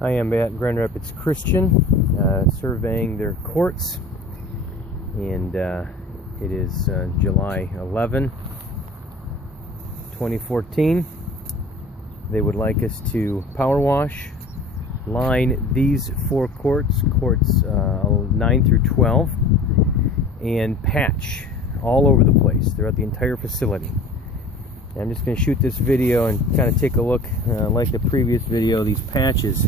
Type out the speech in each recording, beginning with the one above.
I am at Grand Rapids Christian, surveying their courts, and it is July 11, 2014. They would like us to power wash, line these four courts, courts 9 through 12, and patch all over the place throughout the entire facility. And I'm just going to shoot this video and kind of take a look, like the previous video, these patches.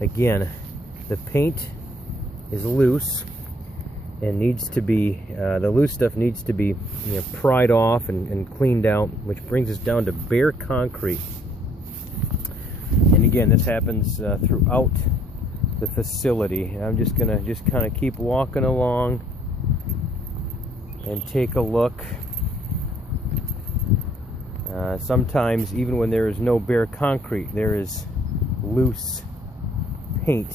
Again, the paint is loose and needs to be, the loose stuff needs to be pried off and cleaned out, which brings us down to bare concrete. And again, this happens throughout the facility. I'm just gonna kind of keep walking along and take a look. Sometimes, even when there is no bare concrete, there is loose paint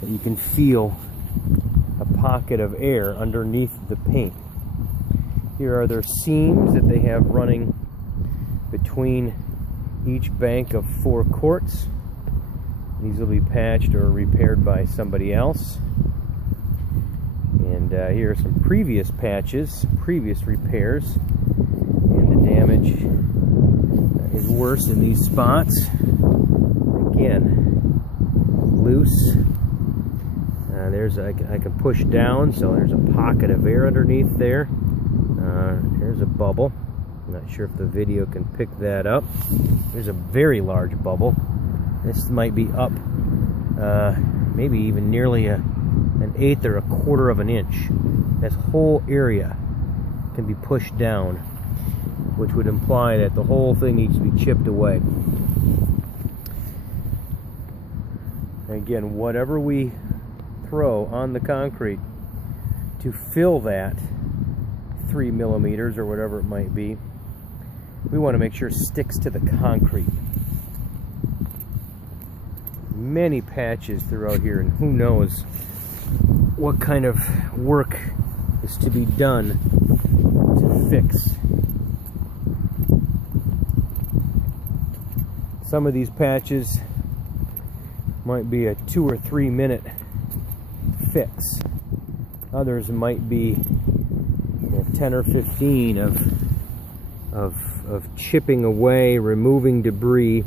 that you can feel a pocket of air underneath the paint. Here are their seams that they have running between each bank of four courts. These will be patched or repaired by somebody else. And here are some previous patches, previous repairs, and the damage is worse in these spots. Again, loose. I can push down, so there's a pocket of air underneath there. There's a bubble. I'm not sure if the video can pick that up. There's a very large bubble. This might be up maybe even nearly an eighth or a quarter of an inch. This whole area can be pushed down, which would imply that the whole thing needs to be chipped away. Again, whatever we throw on the concrete to fill that 3 millimeters or whatever it might be, we want to make sure it sticks to the concrete. Many patches throughout here, and who knows what kind of work is to be done to fix. Some of these patches might be a 2 or 3 minute fix. Others might be 10 or 15 of chipping away, removing debris,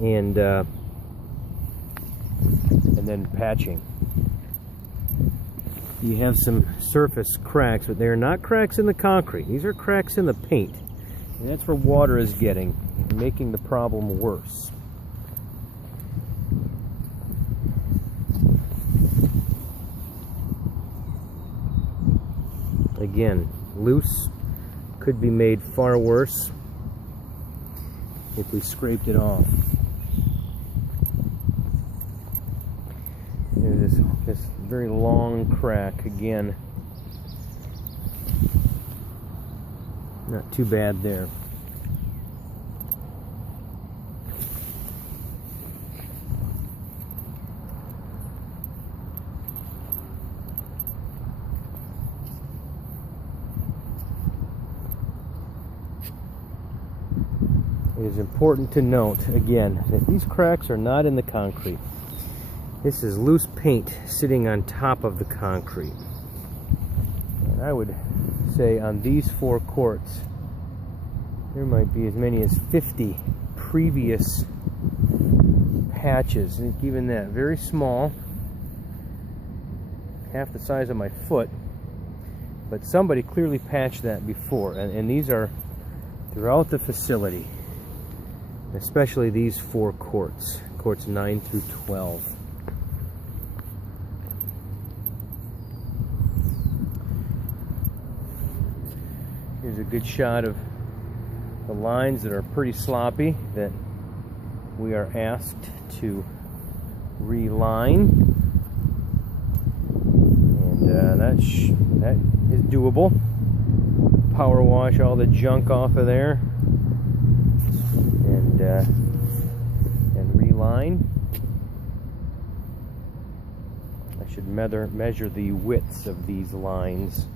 and then patching. You have some surface cracks, but they are not cracks in the concrete. These are cracks in the paint, and that's where water is getting, making the problem worse. Again, loose, could be made far worse if we scraped it off. There's this very long crack again. Not too bad there. It is important to note, again, that these cracks are not in the concrete. This is loose paint sitting on top of the concrete. And I would say on these four courts, there might be as many as 50 previous patches. And even that, very small, half the size of my foot. But somebody clearly patched that before. And these are throughout the facility. Especially these four courts, courts 9 through 12. Here's a good shot of the lines that are pretty sloppy that we are asked to reline. And that is doable. Power wash all the junk off of there. And reline. I should measure the widths of these lines.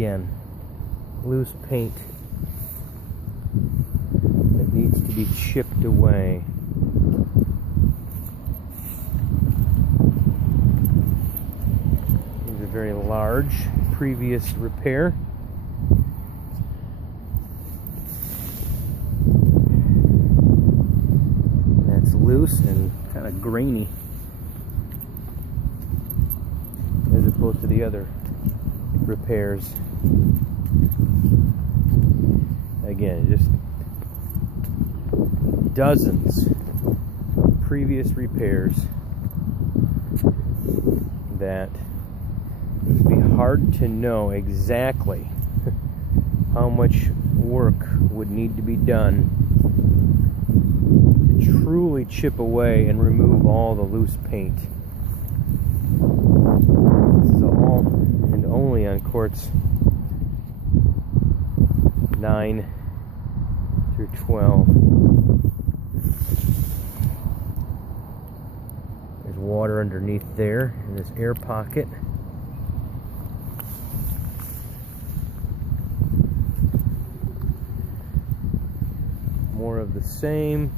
again, loose paint that needs to be chipped away. These are very large, previous repair. That's loose and kind of grainy as opposed to the other repairs. Again, just dozens of previous repairs that it would be hard to know exactly how much work would need to be done to truly chip away and remove all the loose paint. This is all and only on courts 9 through 12. There's water underneath there in this air pocket. More of the same.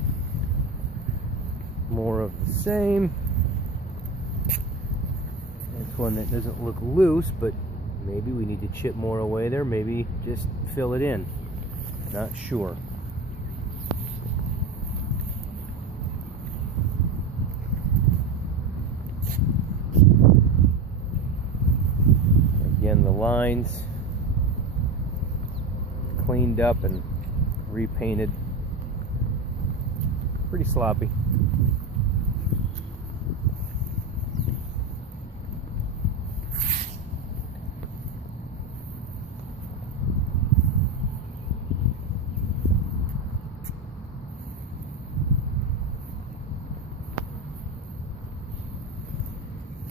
More of the same. That's one that doesn't look loose, but maybe we need to chip more away there. Maybe just fill it in. Not sure. Again, the lines cleaned up and repainted. Pretty sloppy.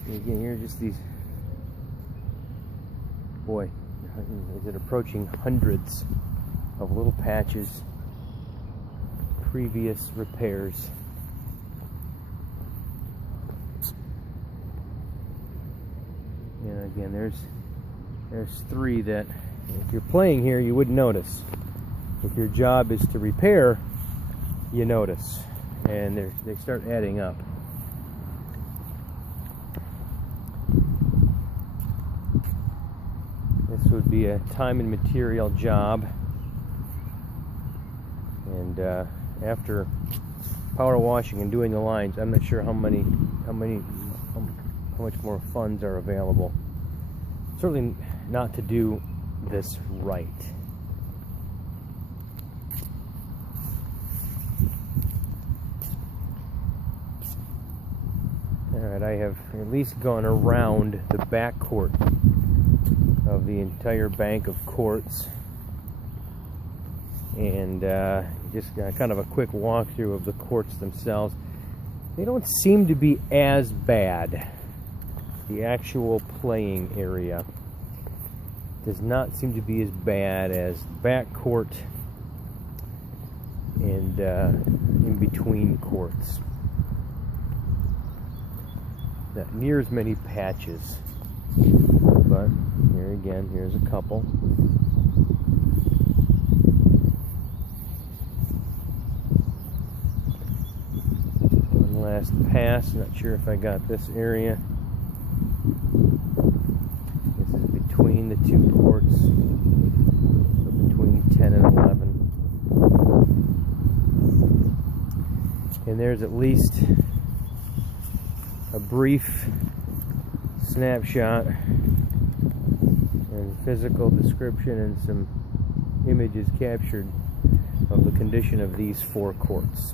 Again, here are just these, boy, is it approaching hundreds of little patches, previous repairs. And again, there's three that if you're playing here you wouldn't notice. If your job is to repair, you notice, and they start adding up. This would be a time and material job, and after power washing and doing the lines, I'm not sure how much more funds are available. Certainly not to do this right. Alright, I have at least gone around the back court of the entire bank of courts, and just kind of a quick walkthrough of the courts themselves. They don't seem to be as bad. The actual playing area does not seem to be as bad as the back court and in between courts. Not near as many patches, but here again, here's a couple. One last pass. Not sure if I got this area. This is between the two courts, so between 10 and 11. And there's at least a brief snapshot and physical description and some images captured of the condition of these four courts.